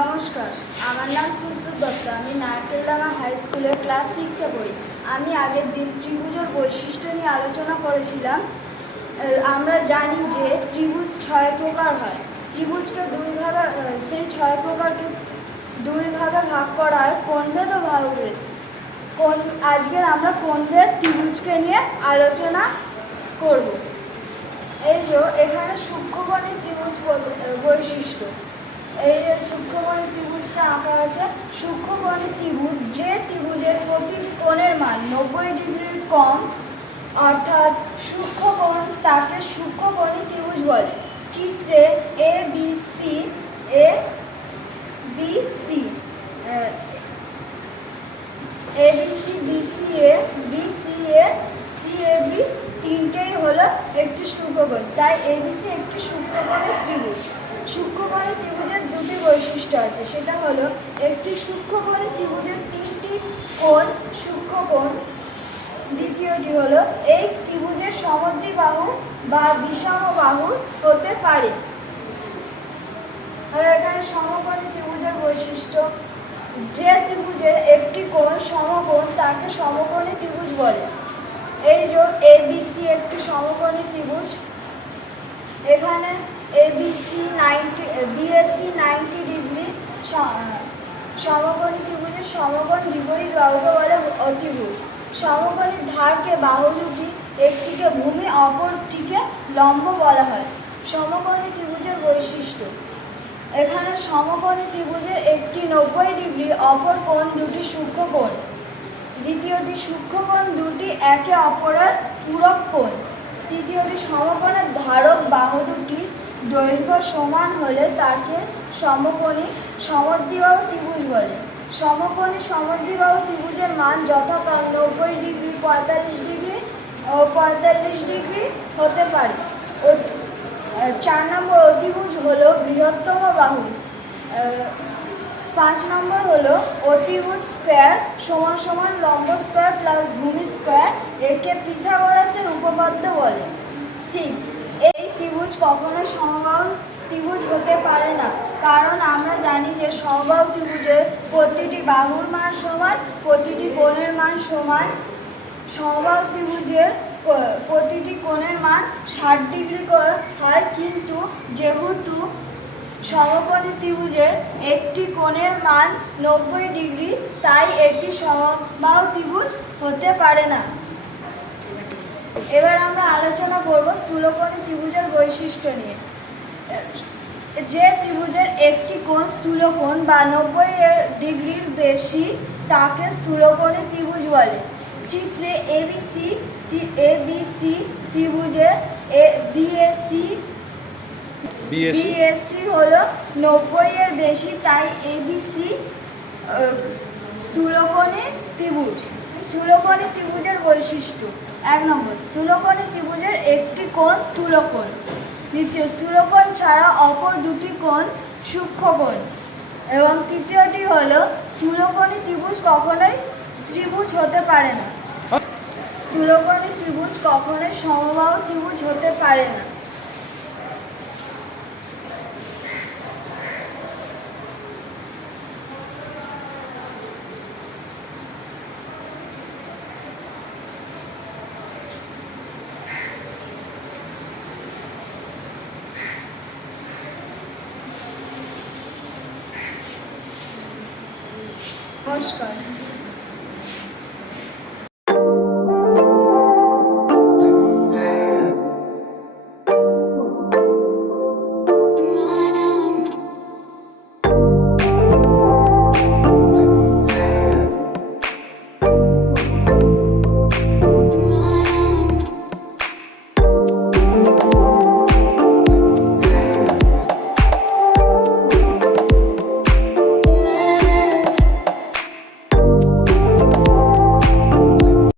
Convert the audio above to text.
নমস্কার, আমার নাম সুসুদ দত্ত। আমি নারকেলডাঙ্গা হাই স্কুলের ক্লাস সিক্সে পড়ি। আমি আগের দিন ত্রিভুজের বৈশিষ্ট্য নিয়ে আলোচনা করেছিলাম। আমরা জানি যে ত্রিভুজ ছয় প্রকার হয়। ত্রিভুজকে দুই ভাগে সেই ছয় প্রকারকে দুই ভাগে ভাগ করা হয়। কোণভেদ ও বাহুভেদ কোন, আজকের আমরা কোণভেদ ত্রিভুজকে নিয়ে আলোচনা করব? এই যে, এখানে সূক্ষ্মকণিক ত্রিভুজ বৈশিষ্ট্য। এই যে সূক্ষ্মকণিক ত্রিভুজটা আঁকা আছে সূক্ষ্মকণিক ত্রিভুজ যে ত্রিভুজের প্রতিটি কোণের মান নব্বই ডিগ্রির কম, অর্থাৎ সূক্ষ্মকোণ তাকে সূক্ষ্মকণিক ত্রিভুজ বলে। চিত্রে A B C A B C A B C B C A B C A C A B তিনটেই হলো একটি সূক্ষ্মকোণ তাই এ বি সি একটি সূক্ষ্মকোণের ত্রিভুজ সূক্ষ্মকোণের ত্রিভুজের দুটি বৈশিষ্ট্য আছে। সেটা হলো একটি সূক্ষ্মকোণের ত্রিভুজের তিনটি কোণ সূক্ষ্মকোণ দ্বিতীয়টি হলো এই ত্রিভুজের সমদ্বিবাহু বা বিষমবাহু হতে পারে। এখানে সমকোণী ত্রিভুজের বৈশিষ্ট্য, যে ত্রিভুজের একটি কোণ সমকোণ তাকে সমকোণী ত্রিভুজ বলে। এই যে এবিসি একটি সমকোণী ত্রিভুজ, এখানে ABC ninety BSC ninety degree সমকোণী ত্রিভুজের সমকোণ বিপরীত বাহুকে বলে অতিভুজ। সমকোণী ধারকে বাহু দুটি একটিকে ভূমি, অপরটিকে লম্ব বলা হয়। সমকোণী ত্রিভুজের বৈশিষ্ট্য। এখানে সমকোণী ত্রিভুজের একটি নব্বই ডিগ্রি, অপর কোণ দুটি সূক্ষ্ম কোণ। দ্বিতীয়টি সূক্ষ্ম কোণ দুটি একে অপরের পূরক কোণ। তৃতীয়টি সমকোণের ধারক বাহু দুটি দৈর্ঘ্য সমান হলে তাকে সমকোণী সমদ্বিবাহু ত্রিভুজ বলে। সমকোণী সমদ্বিবাহু ত্রিভুজের মান যথাকাল নব্বই ডিগ্রি, পঁয়তাল্লিশ ডিগ্রি ও পঁয়তাল্লিশ ডিগ্রি হতে পারে। চার নম্বর অতিভুজ হলো বৃহত্তম বাহু। পাঁচ নম্বর হলো অতিভুজ স্কোয়ার সমান সমান লম্ব স্কোয়ার প্লাস ভূমি স্কোয়ার, একে পিথাগোরাসের উপপাদ্য বলে। সিক্স ত্রিভুজ কখনোই সমবাহু ত্রিভুজ হতে পারে না। কারণ আমরা জানি যে সমবাহু ত্রিভুজের প্রতিটি বাহুর মান সমান, প্রতিটি কোণের মান সমান। সমবাহু ত্রিভুজের প্রতিটি কোণের মান ষাট ডিগ্রি করে হয়, কিন্তু যেহেতু সমকোণী ত্রিভুজের একটি কোণের মান নব্বই ডিগ্রি, তাই একটি সমবাহু ত্রিভুজ হতে পারে না। এবার আমরা আলোচনা করব স্থূলকোণী ত্রিভুজের বৈশিষ্ট্য নিয়ে। যে ত্রিভুজের একটি কোণ স্থূলকোণ বা নব্বই ডিগ্রির বেশি তাকে স্থূলকোণী ত্রিভুজ বলে। চিত্রে এবিসি এবিসি ত্রিভুজের এ বিএসসি বিএসসি বিএসসি হলো নব্বই এর বেশি তাই এবিসি স্থূলকোণী ত্রিভুজ। স্থূলকোণী ত্রিভুজের বৈশিষ্ট্য। এক নম্বর, স্থূলকোণী ত্রিভুজের একটি কোণ স্থূলকোণ। দ্বিতীয়, স্থূলকোণ ছাড়া অপর দুটি কোণ সূক্ষ্মকোণ। এবং তৃতীয়টি হলো, স্থূলকোণী ত্রিভুজ কখনোই ত্রিভুজ হতে পারে না। স্থূলকোণী ত্রিভুজ কখনোই সমবাহু ত্রিভুজ হতে পারে না। নমস্কার